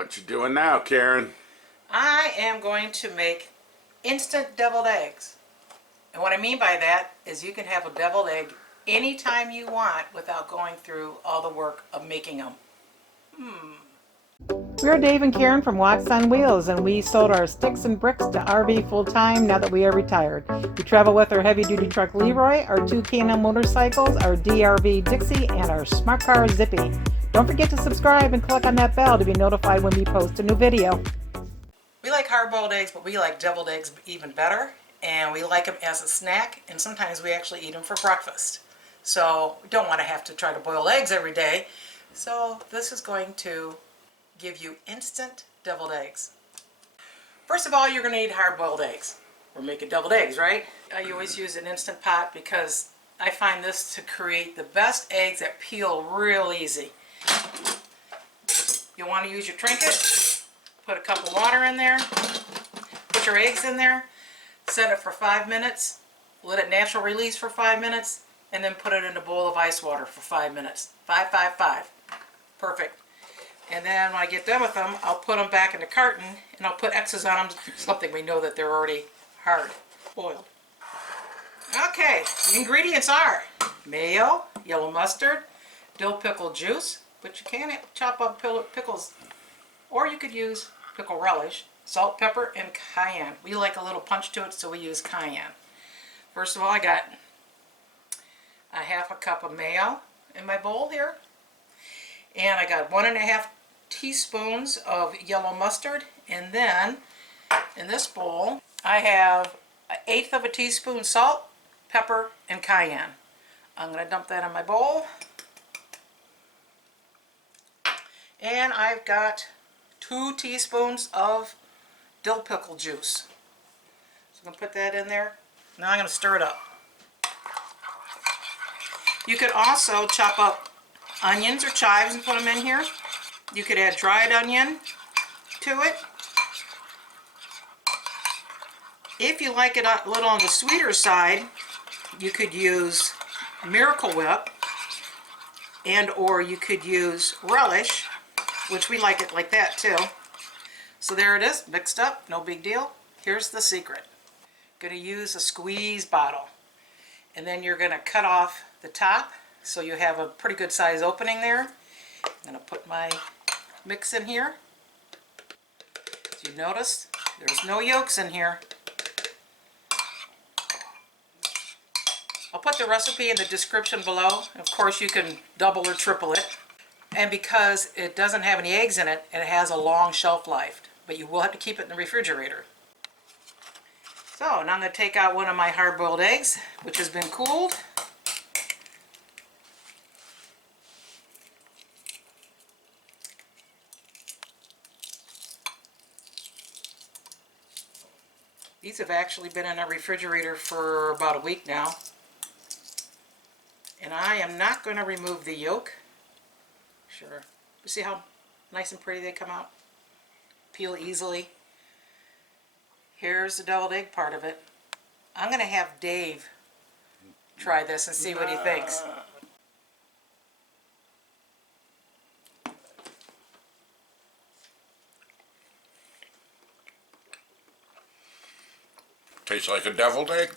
What you doing now, Karen? I am going to make instant deviled eggs. And what I mean by that is you can have a deviled egg anytime you want without going through all the work of making them. We're Dave and Karen from Walks on Wheels, and we sold our sticks and bricks to RV full-time now that we are retired. We travel with our heavy-duty truck Leroy, our two Cayenne motorcycles, our DRV Dixie, and our smart car Zippy. Don't forget to subscribe and click on that bell to be notified when we post a new video. We like hard-boiled eggs, but we like deviled eggs even better, and we like them as a snack, and sometimes we actually eat them for breakfast. So we don't want to have to try to boil eggs every day, so this is going to give you instant deviled eggs. First of all, you're going to need hard-boiled eggs. We're making deviled eggs, right? I always use an Instant Pot because I find this to create the best eggs that peel real easy. You'll want to use your trinket, put a cup of water in there, put your eggs in there, set it for 5 minutes, let it natural release for 5 minutes, and then put it in a bowl of ice water for 5 minutes. 5, 5, 5. Perfect. And then when I get done with them, I'll put them back in the carton, and I'll put X's on them, something we know that they're already hard boiled. Okay, the ingredients are mayo, yellow mustard, dill pickle juice, but you can chop up pickles, or you could use pickle relish, salt, pepper, and cayenne. We like a little punch to it, so we use cayenne. First of all, I got a half a cup of mayo in my bowl here, and I got 1.5 teaspoons of yellow mustard, and then in this bowl I have 1/8 of a teaspoon salt, pepper, and cayenne. I'm going to dump that in my bowl, and I've got 2 teaspoons of dill pickle juice. So I'm going to put that in there. Now I'm going to stir it up. You could also chop up onions or chives and put them in here. You could add dried onion to it. If you like it a little on the sweeter side, you could use Miracle Whip, and or you could use relish, which we like it like that too. So there it is, mixed up, no big deal. Here's the secret. Going to use a squeeze bottle, and then you're going to cut off the top so you have a pretty good size opening there. I'm going to put my mix in here. As you noticed, there's no yolks in here. I'll put the recipe in the description below. Of course, you can double or triple it. And because it doesn't have any eggs in it, it has a long shelf life. But you will have to keep it in the refrigerator. So now I'm going to take out one of my hard-boiled eggs, which has been cooled. These have actually been in our refrigerator for about a week now. And I am not going to remove the yolk. Sure. You see how nice and pretty they come out? Peel easily. Here's the deviled egg part of it. I'm going to have Dave try this and see what he thinks. Tastes like a deviled egg.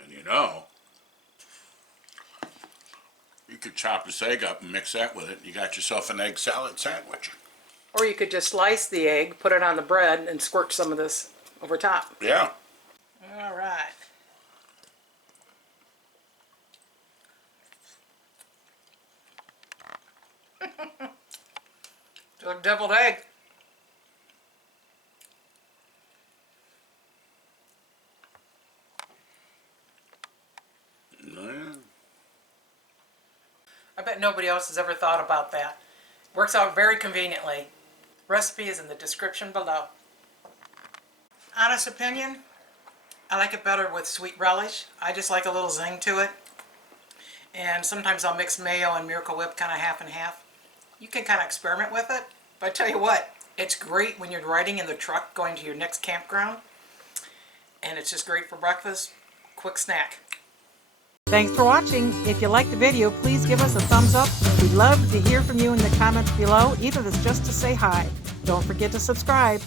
And you know, you could chop this egg up and mix that with it. You got yourself an egg salad sandwich. Or you could just slice the egg, put it on the bread, and squirt some of this over top. Yeah. All right. It's a deviled egg. I bet nobody else has ever thought about that. Works out very conveniently. Recipe is in the description below. Honest opinion, I like it better with sweet relish. I just like a little zing to it. And sometimes I'll mix mayo and Miracle Whip kind of half and half. You can kind of experiment with it. But I tell you what, it's great when you're riding in the truck going to your next campground. And it's just great for breakfast. Quick snack. Thanks for watching. If you liked the video, please give us a thumbs up. We'd love to hear from you in the comments below, even if it's just to say hi. Don't forget to subscribe.